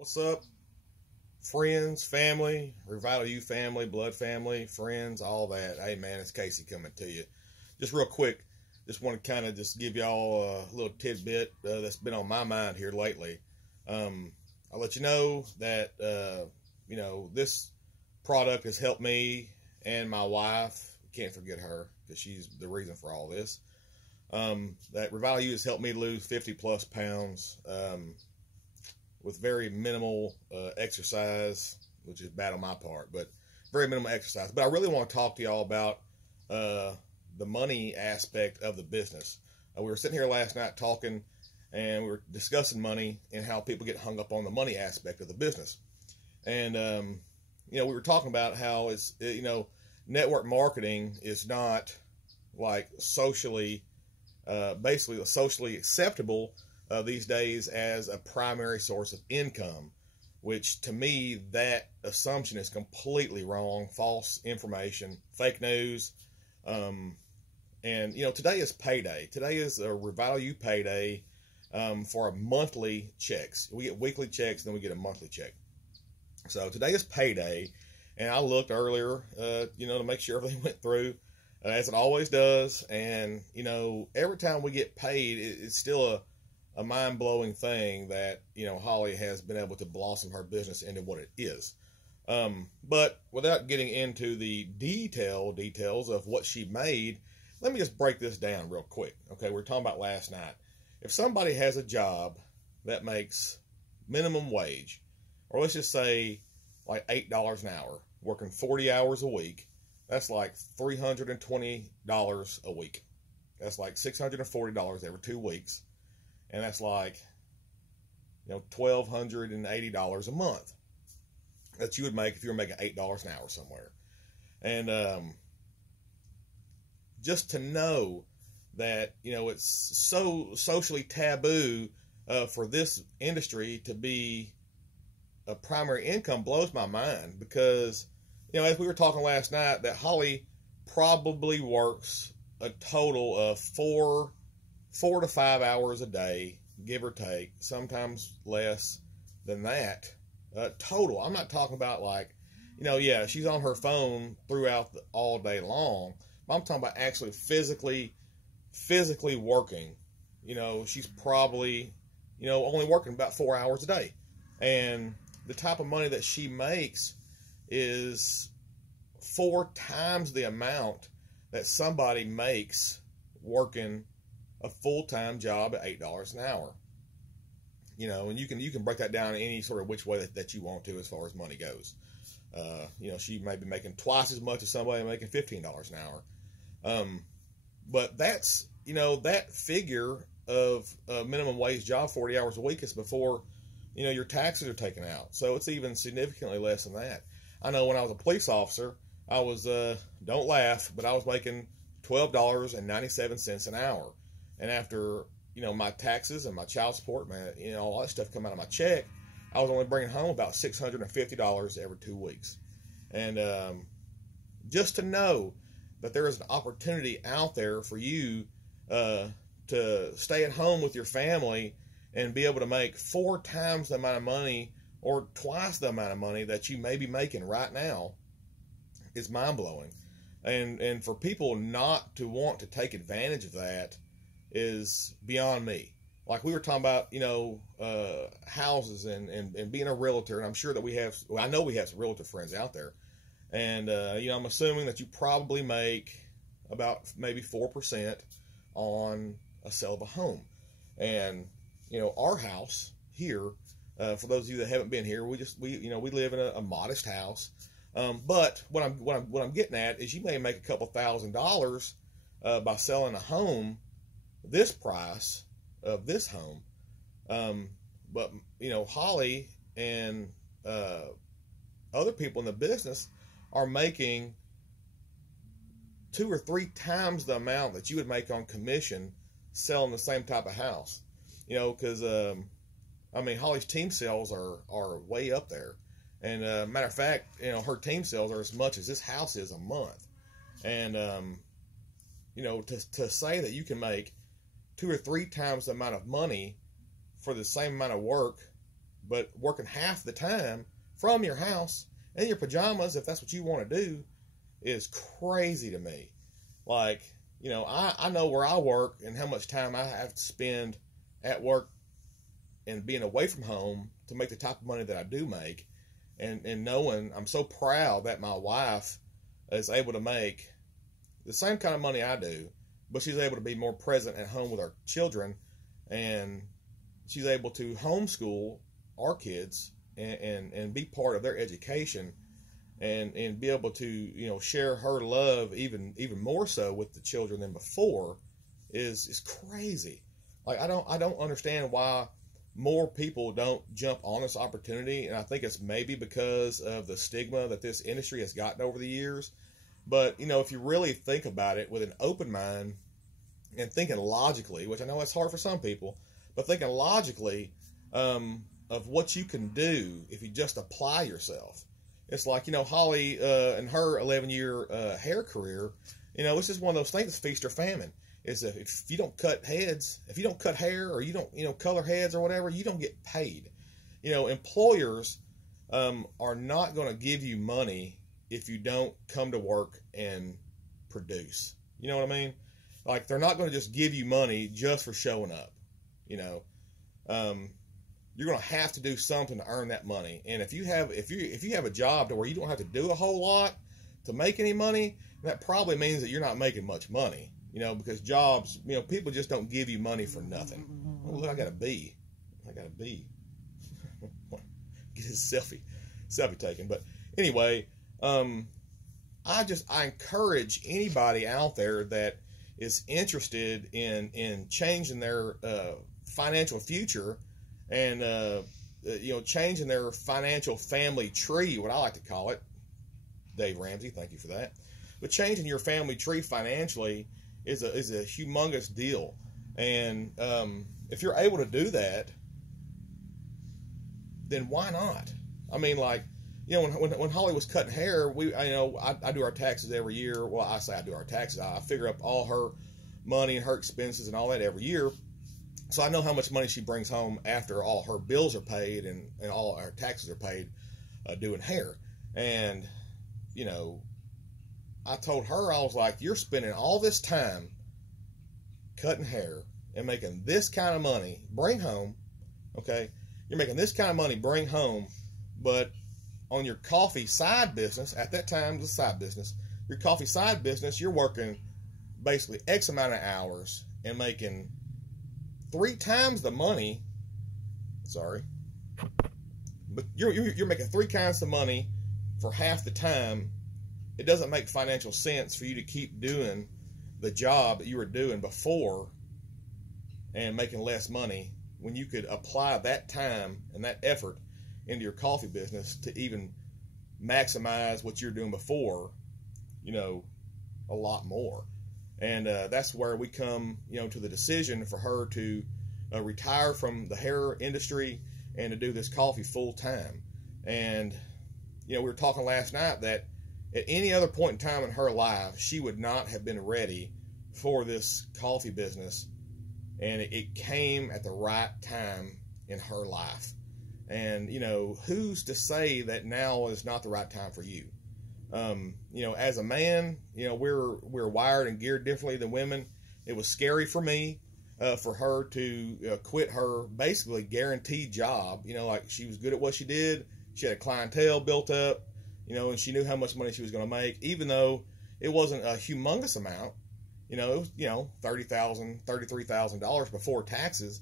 What's up, friends, family, Revital U family, blood family, friends, all that. Hey, man, it's Casey coming to you. Just real quick, just want to kind of just give y'all a little tidbit that's been on my mind here lately. I'll let you know that, this product has helped me and my wife. Can't forget her because she's the reason for all this. That Revital U has helped me lose 50 plus pounds. With very minimal exercise, which is bad on my part, but very minimal exercise. But I really want to talk to y'all about the money aspect of the business. We were sitting here last night talking, and we were discussing money and how people get hung up on the money aspect of the business. And, we were talking about how network marketing is not like socially acceptable these days as a primary source of income, which to me, that assumption is completely wrong, false information, fake news. Today is payday. Today is a Revital U payday for a monthly checks. We get weekly checks, then we get a monthly check. So today is payday, and I looked earlier, to make sure everything went through as it always does. And, every time we get paid, it's still a mind-blowing thing that, Holly has been able to blossom her business into what it is. But without getting into the details of what she made, let me just break this down real quick. Okay, we were talking about last night. If somebody has a job that makes minimum wage, or let's just say like $8 an hour, working 40 hours a week, that's like $320 a week. That's like $640 every 2 weeks. And that's like, $1,280 a month that you would make if you were making $8 an hour somewhere. And just to know that, it's so socially taboo for this industry to be a primary income blows my mind, because, as we were talking last night, that Holly probably works a total of 4 to 5 hours a day, give or take, sometimes less than that, total. I'm not talking about like, she's on her phone throughout all day long. I'm talking about actually physically working. She's probably, only working about 4 hours a day. And the type of money that she makes is 4 times the amount that somebody makes working a full-time job at $8 an hour. And you can break that down in any sort of which way that you want to as far as money goes. She may be making twice as much as somebody making $15 an hour. But that's, that figure of a minimum wage job, 40 hours a week, is before, your taxes are taken out. So it's even significantly less than that. I know when I was a police officer, I was, don't laugh, but I was making $12.97 an hour. And after, my taxes and my child support, all that stuff come out of my check, I was only bringing home about $650 every 2 weeks. And just to know that there is an opportunity out there for you to stay at home with your family and be able to make 4 times the amount of money or twice the amount of money that you may be making right now is mind-blowing. And for people not to want to take advantage of that is beyond me. Like we were talking about, houses and being a realtor, and I'm sure that I know we have some realtor friends out there. And, I'm assuming that you probably make about maybe 4% on a sale of a home. And, our house here, for those of you that haven't been here, we live in a modest house. But what I'm getting at is you may make a couple $1,000 by selling a home this price of this home. But Holly and other people in the business are making 2 or 3 times the amount that you would make on commission selling the same type of house. Because Holly's team sales are way up there. And matter of fact, her team sales are as much as this house is a month. And to say that you can make 2 or 3 times the amount of money for the same amount of work but working half the time from your house in your pajamas, if that's what you want to do, is crazy to me. Like, you know, I know where I work and how much time I have to spend at work and being away from home to make the type of money that I do make. And knowing, I'm so proud that my wife is able to make the same kind of money I do, but she's able to be more present at home with our children, and she's able to homeschool our kids and be part of their education, and be able to, you know, share her love even more so with the children than before is crazy. Like, I don't understand why more people don't jump on this opportunity, and I think it's maybe because of the stigma that this industry has gotten over the years. But, you know, if you really think about it with an open mind and thinking logically, which I know it's hard for some people, but thinking logically of what you can do if you just apply yourself. It's like, you know, Holly and her 11-year hair career, you know, it's just one of those things, it's feast or famine. Is if you don't cut heads, if you don't cut hair, or you don't, you know, color heads or whatever, you don't get paid. You know, employers are not going to give you money if you don't come to work and produce. You know what I mean? Like, they're not going to just give you money just for showing up. You know, you're going to have to do something to earn that money. And if you have a job to where you don't have to do a whole lot to make any money, that probably means that you're not making much money. You know, because jobs, you know, people just don't give you money for nothing. Oh, look, I got a bee. Get his selfie taken. But anyway, I encourage anybody out there that is interested in changing their financial future and you know, changing their financial family tree, what I like to call it. Dave Ramsey, thank you for that. But changing your family tree financially is a humongous deal, and if you're able to do that, then why not? I mean, like, you know, when Holly was cutting hair, I do our taxes every year. Well, I say I do our taxes. I figure up all her money and her expenses and all that every year, so I know how much money she brings home after all her bills are paid and all our taxes are paid doing hair. And, you know, I told her, I was like, you're spending all this time cutting hair and making this kind of money, bring home, okay? You're making this kind of money, bring home, but on your coffee side business, at that time, it was a side business, your coffee side business, you're working basically X amount of hours and making 3 times the money, but you're making 3 times the money for half the time. It doesn't make financial sense for you to keep doing the job that you were doing before and making less money when you could apply that time and that effort into your coffee business to even maximize what you're doing before, you know, a lot more. And that's where we come, you know, to the decision for her to retire from the hair industry and to do this coffee full time. And, you know, we were talking last night that at any other point in time in her life, she would not have been ready for this coffee business. And it came at the right time in her life. And, you know, who's to say that now is not the right time for you? You know, as a man, you know, we're wired and geared differently than women. It was scary for me for her to quit her basically guaranteed job. You know, like, she was good at what she did. She had a clientele built up. You know, and she knew how much money she was going to make, even though it wasn't a humongous amount. You know, it was, you know, $30,000, $33,000 before taxes.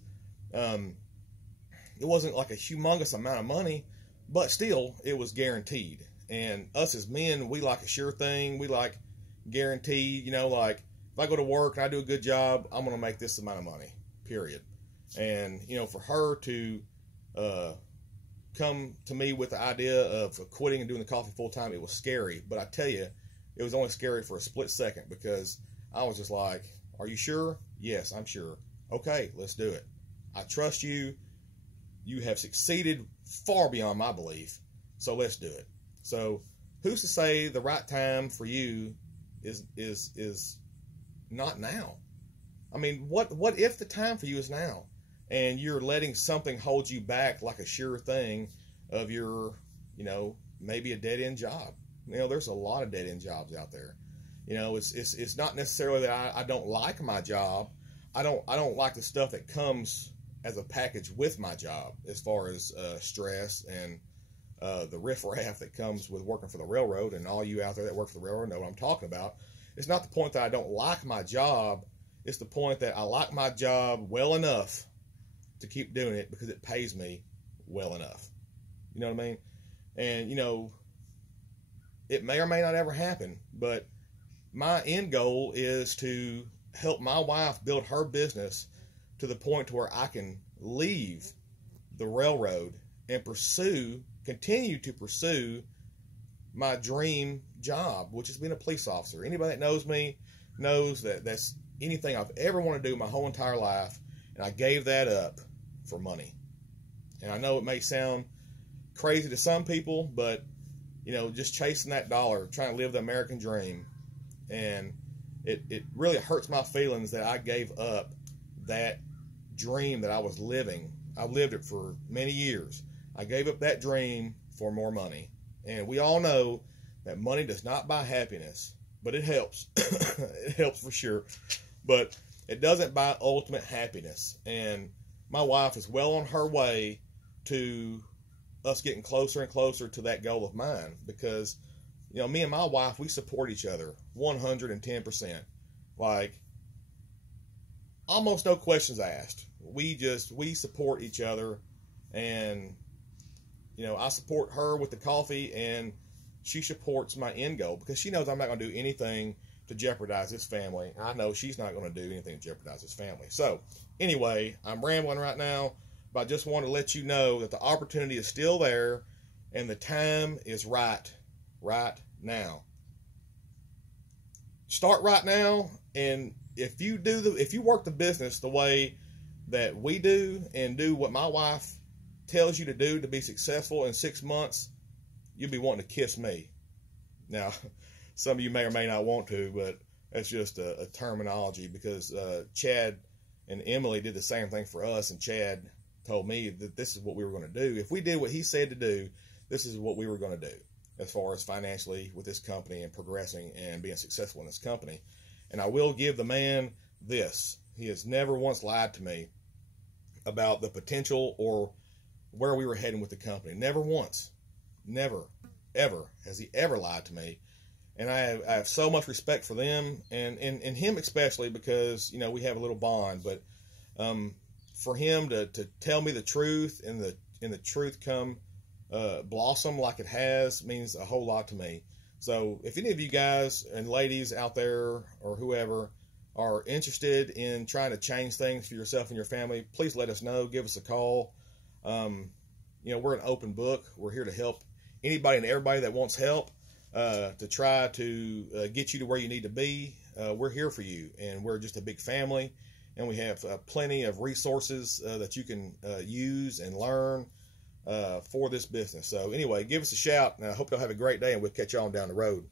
It wasn't like a humongous amount of money, but still, it was guaranteed. And us as men, we like a sure thing. We like guaranteed. You know, like, if I go to work and I do a good job, I'm going to make this amount of money, period. And, you know, for her to come to me with the idea of quitting and doing the coffee full time, it was scary. But I tell you, it was only scary for a split second, because I was just like, are you sure? Yes, I'm sure. Okay, let's do it. I trust you. You have succeeded far beyond my belief, so let's do it. So who's to say the right time for you is not now? I mean, what if the time for you is now? and you're letting something hold you back like a sure thing of your, maybe a dead-end job. There's a lot of dead-end jobs out there. It's not necessarily that I don't like my job. I don't like the stuff that comes as a package with my job, as far as stress and the riffraff that comes with working for the railroad. And all you out there that work for the railroad know what I'm talking about. It's not the point that I don't like my job. It's the point that I like my job well enough to keep doing it because it pays me well enough. You know what I mean? And, it may or may not ever happen, but my end goal is to help my wife build her business to the point to where I can leave the railroad and continue to pursue my dream job, which is being a police officer. Anybody that knows me knows that that's anything I've ever wanted to do my whole entire life, and I gave that up for money. And I know it may sound crazy to some people, but just chasing that dollar, trying to live the American dream, and it really hurts my feelings that I gave up that dream that I was living. I lived it for many years. I gave up that dream for more money. And we all know that money does not buy happiness, but it helps. It helps for sure. But it doesn't buy ultimate happiness. And my wife is well on her way to us getting closer and closer to that goal of mine, because me and my wife, we support each other 110%. Like, almost no questions asked. We support each other. And I support her with the coffee, and she supports my end goal because she knows I'm not going to do anything to jeopardize this family. I know she's not going to do anything to jeopardize this family. So anyway, I'm rambling right now, but I just want to let you know that the opportunity is still there, and the time is right now. Start right now, and if you work the business the way that we do, and do what my wife tells you to do to be successful in 6 months, you'll be wanting to kiss me. Now, some of you may or may not want to, but that's just a terminology, because Chad and Emily did the same thing for us, and Chad told me that this is what we were going to do. If we did what he said to do, this is what we were going to do as far as financially with this company and progressing and being successful in this company. And I will give the man this. He has never once lied to me about the potential or where we were heading with the company. Never once. Never, ever has he ever lied to me. And I have so much respect for them and him especially, because, we have a little bond. But for him to tell me the truth, and the truth come blossom like it has, means a whole lot to me. So if any of you guys and ladies out there, or whoever, are interested in trying to change things for yourself and your family, please let us know. Give us a call. We're an open book. We're here to help anybody and everybody that wants help, to try to get you to where you need to be. We're here for you, and we're just a big family, and we have plenty of resources that you can use and learn for this business. So anyway, give us a shout, and I hope you'll have a great day, and we'll catch you on down the road.